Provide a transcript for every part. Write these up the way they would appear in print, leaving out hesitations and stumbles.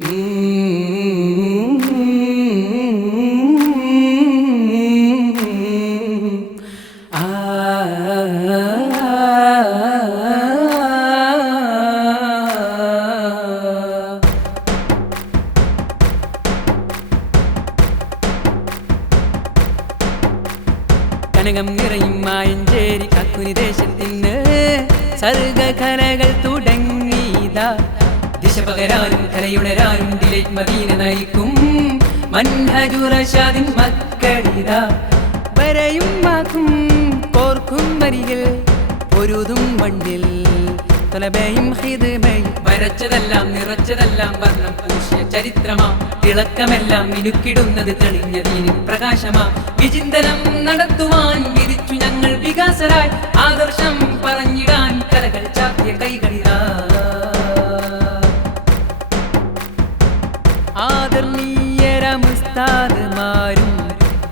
കനകം നിറയും മായഞ്ചേരി കക്കുനി ദേശത്തിന് സർഗകലകൾ തുടങ്ങിയതാ. ദിശ പകരാനും കലയുണരാനും ഡിലൈറ്റ് മദീന നയിക്കും മൻഹജു റഷാദിൻ മക്കളിതാ. വരയും വാക്കും കോർക്കും വരികൾ പൊരുതും വണ്ടിൽ തൊലബയും ഹിദ്മയും വരച്ചതെല്ലാം നിറച്ചതെല്ലാം വർണ്ണം പൂശിയ ചരിത്രമാ. തിളക്കമെല്ലാം മിനുക്കിടുന്നത് തെളിഞ്ഞ ദീനിൻ പ്രകാശമാ. വിചിന്തനം നടത്തുവാൻ വിരിച്ചു ഞങ്ങൾ വികാസരായി ആദർശം പറഞ്ഞിടാൻ കലകൾ ചാർത്തിയ കൈകളിതാ. ആദരണീയരമുസ്താദ്മാരും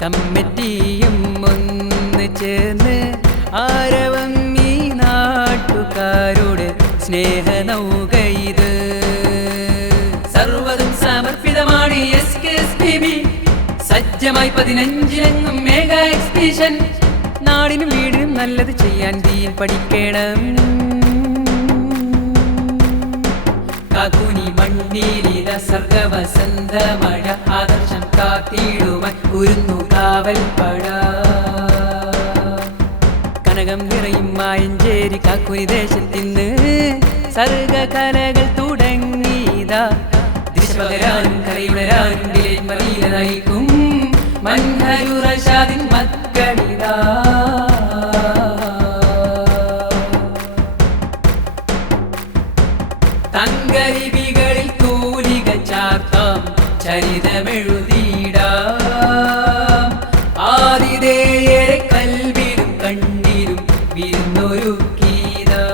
കമ്മിറ്റിയും ഒന്ന് ചേർന്ന് ആരവം ഈ നാട്ടുകാരുടെ സ്നേഹനൗകയിത്. സർവതും സമർപ്പിതമാണ് SKSPB. സജ്ജമായി 15 മെഗാ എക്സ്പീഷൻ. നാടിനും വീടിനും നല്ലത് ചെയ്യാൻ ദീൻ പഠിക്കണം. കാക്കുനി മണ്ണിലിത സർഗവസന്ത മഴ ആദർശം കാത്തിടുവാൻ കുരുന്നു കാവൽപ്പട. കനകം നിറയും മായഞ്ചേരി കാക്കുനി ദേശത്തിന് സർഗകലകൾ തുടങ്ങിയതാ. ദിശ പകരാനും കലയുണരാനും ഡിലൈറ്റ് മദീന നയിക്കും മൻഹജു റഷാദിൻ മക്കളിതാ. തങ്കലിപികളിൽ തൂലിക ചാർത്താം ചരിതമെഴുതിയിടാം. ആതിഥേയരെ കൽവിലും കണ്ണീരും വിരുന്നൊരുക്കീതാ.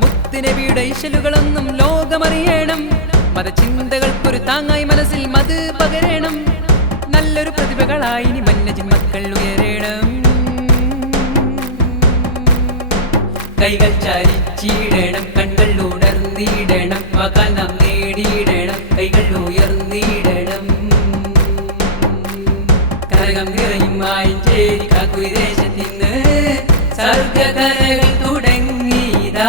മുത്തുനബിയുടെ ഇശലുകളൊന്നും ലോകമറിയണം. മതചിന്തകൾക്കൊരു താങ്ങായി മനസ്സിൽ മത് പകരണം. നല്ലൊരു പ്രതിഭകളായി ഇനി മന്നജിൻ മക്കൾ ഉയരണം. കൈകൾ ചരിച്ചിടണം, കണ്ണുകൾ ഉണർന്നിടണം, വാക്കാൽ നാം നേടിയിടണം, കൈകൾ ഉയർന്നിടണം. കനകം നിറയും മായഞ്ചേരി കാക്കുനി ദേശത്തിന് സർഗകലകൾ തുടങ്ങിയതാ.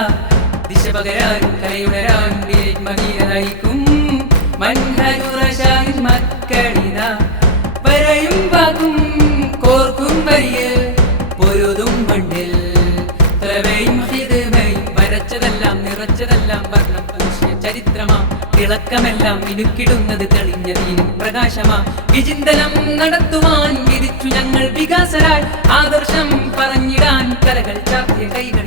ദിശ പകരാനും കലയുണരാനും ഡിലൈറ്റ് മദീന നയിക്കും മൻഹജു റഷാദിൻ മക്കളിതാ. വരയും വാക്കും കോർക്കും വരികൾ പൊരുതും വണ്ടിൽ തൊലബയും ഹിദ്മയും വരച്ചതെല്ലാം നിറച്ചതെല്ലാം വർണ്ണം പൂശിയ ചരിത്രമാ. തിളക്കമെല്ലാം മിനുക്കിടുന്നത് തെളിഞ്ഞ ദീനിൻ പ്രകാശമാ. വിചിന്തനം നടത്തുവാൻ വിരിച്ചു ഞങ്ങൾ വികാസരായി ആദർശം പറഞ്ഞിടാൻ കലകൾ ചാർത്തിയ കൈകൾ